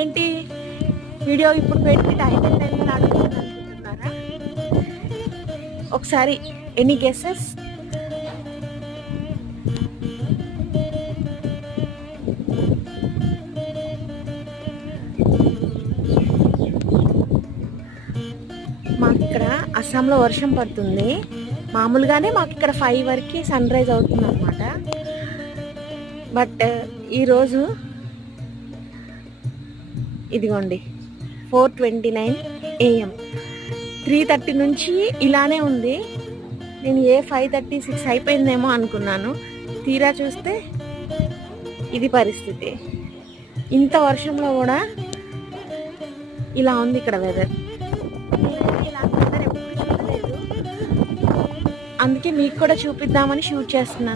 ఏంటి వీడియో ఇప్పుడు పెట్టి టైం ఎంత అడుగుతుంది అనుకుంటున్నారా? ఒకసారి ఎనీ గెసెస్? మాకు ఇక్కడ అస్సాంలో వర్షం పడుతుంది. మామూలుగానే మాకు ఇక్కడ 5 వరకు సన్ రైజ్ అవుతుంది అనమాట. బట్ ఈరోజు ఇదిగోండి 4:29 AM, 3:30 నుంచి ఇలానే ఉంది. నేను 5:30, 6 అయిపోయిందేమో అనుకున్నాను. తీరా చూస్తే ఇది పరిస్థితి. ఇంత వర్షంలో కూడా ఇలా ఉంది ఇక్కడ వెదర్. ఇలా వెదర్ ఎప్పుడు చూడలేదు, అందుకే మీకు కూడా చూపిద్దామని షూట్ చేస్తున్నాను.